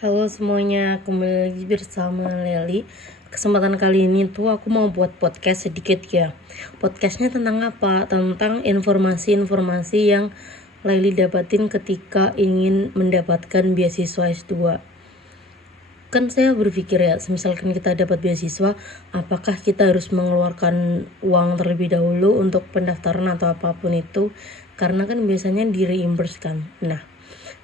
Halo semuanya, kembali lagi bersama Leli. Kesempatan kali ini tuh aku mau buat podcast sedikit ya. Podcastnya tentang apa? Tentang informasi-informasi yang Leli dapatin ketika ingin mendapatkan beasiswa S2. Kan saya berpikir ya, misalkan kita dapat beasiswa, apakah kita harus mengeluarkan uang terlebih dahulu untuk pendaftaran atau apapun itu? Karena kan biasanya di-reimburse kan. Nah,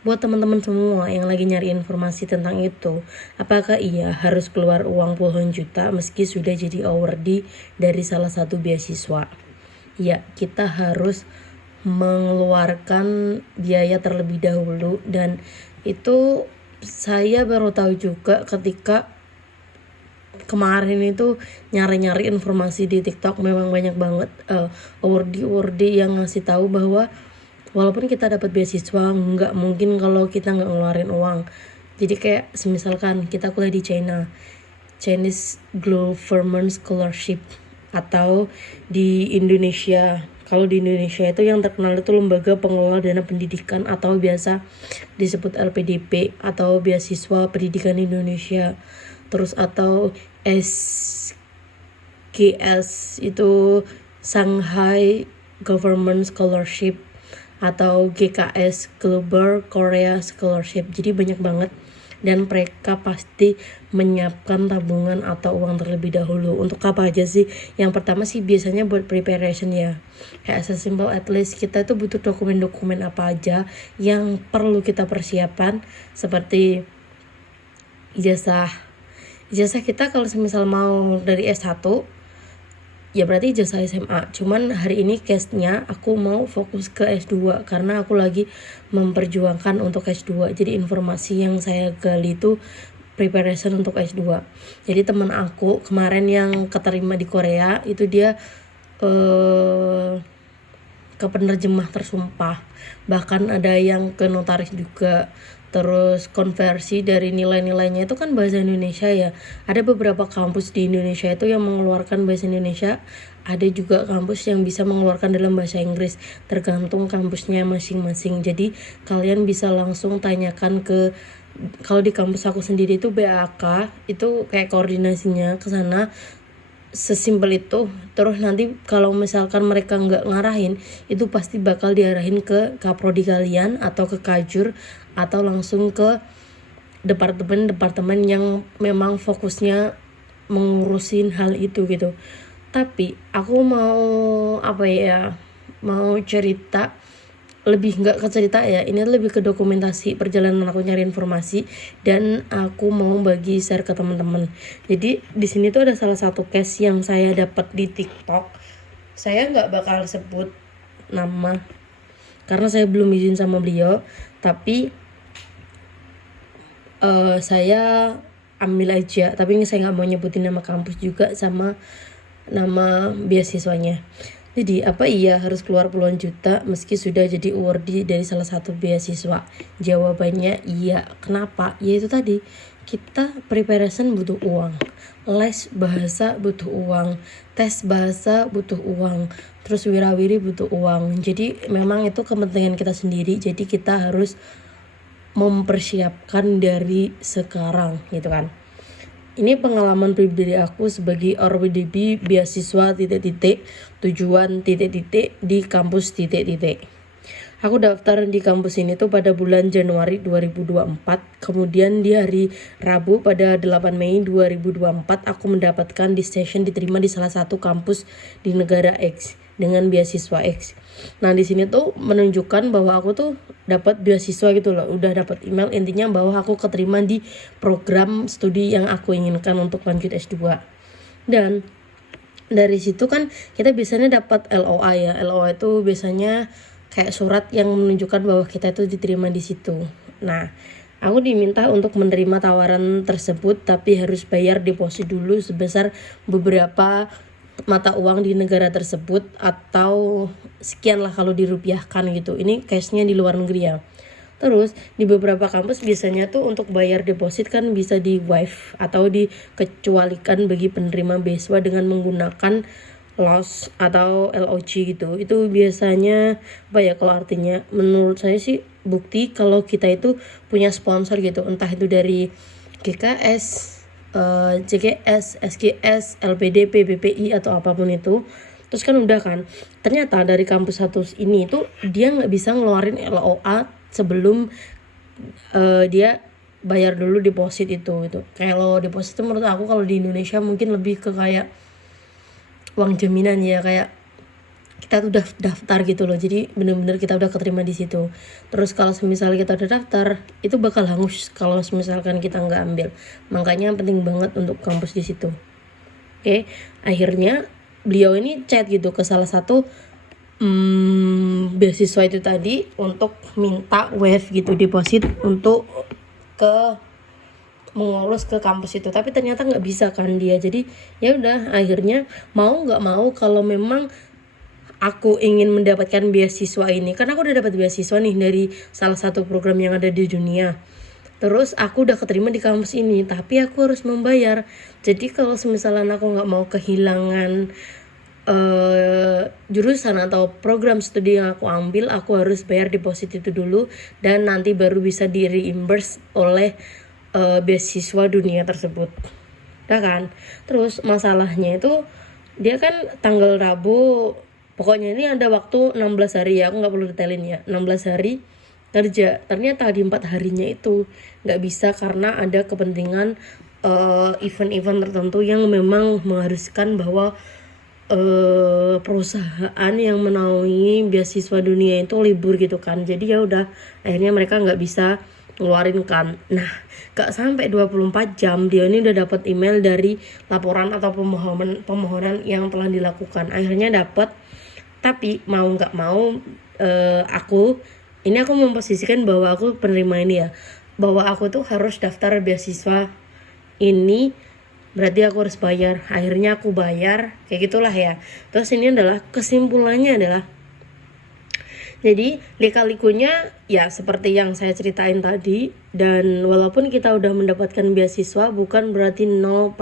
buat teman-teman semua yang lagi nyari informasi tentang itu, apakah iya harus keluar uang puluhan juta meski sudah jadi awardee dari salah satu beasiswa? Ya, kita harus mengeluarkan biaya terlebih dahulu, dan itu saya baru tahu juga ketika kemarin itu nyari-nyari informasi di TikTok. Memang banyak banget awardee yang ngasih tahu bahwa walaupun kita dapat beasiswa, nggak mungkin kalau kita nggak ngeluarin uang. Jadi kayak misalkan kita kuliah di Chinese Government Scholarship, atau di Indonesia, kalau di Indonesia itu yang terkenal itu Lembaga Pengelola Dana Pendidikan atau biasa disebut LPDP atau Beasiswa Pendidikan Indonesia. Terus atau SGS itu Shanghai Government Scholarship atau GKS Global Korea Scholarship. Jadi banyak banget, dan mereka pasti menyiapkan tabungan atau uang terlebih dahulu. Untuk apa aja sih? Yang pertama sih biasanya buat preparation ya. Kayak as simple at least kita itu butuh dokumen-dokumen apa aja yang perlu kita persiapan, seperti ijazah kita kalau semisal mau dari S1 ya berarti ijazah SMA. Cuman hari ini case-nya aku mau fokus ke S2 karena aku lagi memperjuangkan untuk S2. Jadi informasi yang saya gali itu preparation untuk S2. Jadi teman aku kemarin yang keterima di Korea itu dia ke penerjemah tersumpah, bahkan ada yang ke notaris juga. Terus konversi dari nilai-nilainya itu kan bahasa Indonesia ya. Ada beberapa kampus di Indonesia itu yang mengeluarkan bahasa Indonesia, ada juga kampus yang bisa mengeluarkan dalam bahasa Inggris, tergantung kampusnya masing-masing. Jadi kalian bisa langsung tanyakan ke, kalau di kampus aku sendiri itu BAK, itu kayak koordinasinya ke sana, sesimpel itu. Terus nanti kalau misalkan mereka nggak ngarahin, itu pasti bakal diarahin ke kaprodi kalian atau ke kajur, atau langsung ke departemen yang memang fokusnya mengurusin hal itu gitu. Tapi aku mau cerita lebih, nggak ke cerita ya, ini lebih ke dokumentasi perjalanan aku nyari informasi, dan aku mau bagi share ke teman-teman. Jadi di sini tuh ada salah satu case yang saya dapat di TikTok. Saya nggak bakal sebut nama karena saya belum izin sama beliau, tapi saya ambil aja. Tapi saya nggak mau nyebutin nama kampus juga sama nama beasiswanya. Jadi apa iya harus keluar puluhan juta meski sudah jadi awardee dari salah satu beasiswa? Jawabannya iya. Kenapa? Ya itu tadi, kita preparation butuh uang, les bahasa butuh uang, tes bahasa butuh uang, terus wirawiri butuh uang. Jadi memang itu kepentingan kita sendiri, jadi kita harus mempersiapkan dari sekarang gitu kan. Ini pengalaman pribadi aku sebagai RWDB beasiswa tujuan di kampus . Aku daftar di kampus ini tuh pada bulan Januari 2024. Kemudian di hari Rabu pada 8 Mei 2024 aku mendapatkan diterima di salah satu kampus di negara X dengan beasiswa X. Nah, di sini tuh menunjukkan bahwa aku tuh dapat beasiswa gitu loh. Udah dapat email, intinya bahwa aku keterima di program studi yang aku inginkan untuk lanjut S2. Dan dari situ kan kita biasanya dapat LOA ya. LOA itu biasanya kayak surat yang menunjukkan bahwa kita itu diterima di situ. Nah, aku diminta untuk menerima tawaran tersebut, tapi harus bayar deposit dulu sebesar beberapa mata uang di negara tersebut, atau sekian lah kalau dirupiahkan gitu. Ini case-nya di luar negeri ya. Terus di beberapa kampus biasanya tuh untuk bayar deposit kan bisa di waive atau dikecualikan bagi penerima beasiswa dengan menggunakan LOS atau LOC gitu. Itu biasanya kalau artinya menurut saya sih bukti kalau kita itu punya sponsor gitu, entah itu dari GKS, JGS, SGS, LPDP, BPI atau apapun itu. Terus kan udah kan, ternyata dari kampus satu ini itu dia nggak bisa ngeluarin LOA sebelum dia bayar dulu deposit itu. Kalau deposit itu menurut aku kalau di Indonesia mungkin lebih ke kayak uang jaminan ya, kayak kita tuh udah daftar gitu loh, jadi bener-bener kita udah keterima di situ. Terus kalau misalnya kita udah daftar itu bakal hangus kalau misalkan kita nggak ambil, makanya penting banget untuk kampus di situ. Oke, akhirnya beliau ini chat gitu ke salah satu beasiswa itu tadi untuk minta waive gitu deposit untuk ke mengurus ke kampus itu, tapi ternyata nggak bisa kan dia. Jadi ya udah, akhirnya mau nggak mau kalau memang aku ingin mendapatkan beasiswa ini, karena aku udah dapat beasiswa nih dari salah satu program yang ada di dunia, terus aku udah keterima di kampus ini, tapi aku harus membayar. Jadi kalau misalnya aku nggak mau kehilangan jurusan atau program studi yang aku ambil, aku harus bayar deposit itu dulu dan nanti baru bisa di reimburse oleh beasiswa dunia tersebut. Udah kan? Terus masalahnya itu dia kan tanggal Rabu, pokoknya ini ada waktu 16 hari ya, aku nggak perlu detailin ya, 16 hari kerja. Ternyata di 4 harinya itu nggak bisa karena ada kepentingan event-event tertentu yang memang mengharuskan bahwa perusahaan yang menaungi beasiswa dunia itu libur gitu kan. Jadi ya udah, akhirnya mereka nggak bisa ngeluarin kan. Nah, gak sampai 24 jam dia ini udah dapat email dari laporan atau pemohonan yang telah dilakukan. Akhirnya dapat, tapi mau nggak mau aku memposisikan bahwa aku penerima ini ya, bahwa aku tuh harus daftar beasiswa ini, berarti aku harus bayar. Akhirnya aku bayar, kayak gitulah ya. Terus ini adalah kesimpulannya adalah, jadi lika-likunya ya seperti yang saya ceritain tadi. Dan walaupun kita udah mendapatkan beasiswa bukan berarti 0%.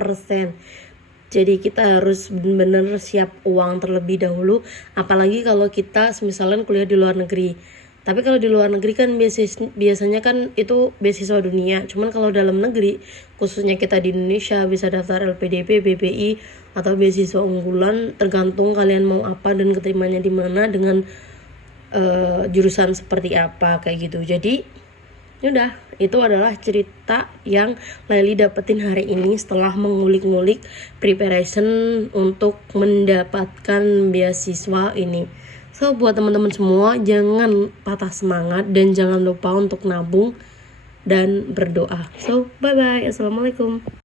Jadi kita harus benar-benar siap uang terlebih dahulu, apalagi kalau kita misalnya kuliah di luar negeri. Tapi kalau di luar negeri kan biasanya kan itu beasiswa dunia. Cuman kalau dalam negeri, khususnya kita di Indonesia, bisa daftar LPDP, BPI atau beasiswa unggulan, tergantung kalian mau apa dan keterimanya di mana dengan jurusan seperti apa kayak gitu. Jadi udah, itu adalah cerita yang Laili dapetin hari ini setelah mengulik-ngulik preparation untuk mendapatkan beasiswa ini. So buat teman-teman semua, jangan patah semangat dan jangan lupa untuk nabung dan berdoa. So bye bye, assalamualaikum.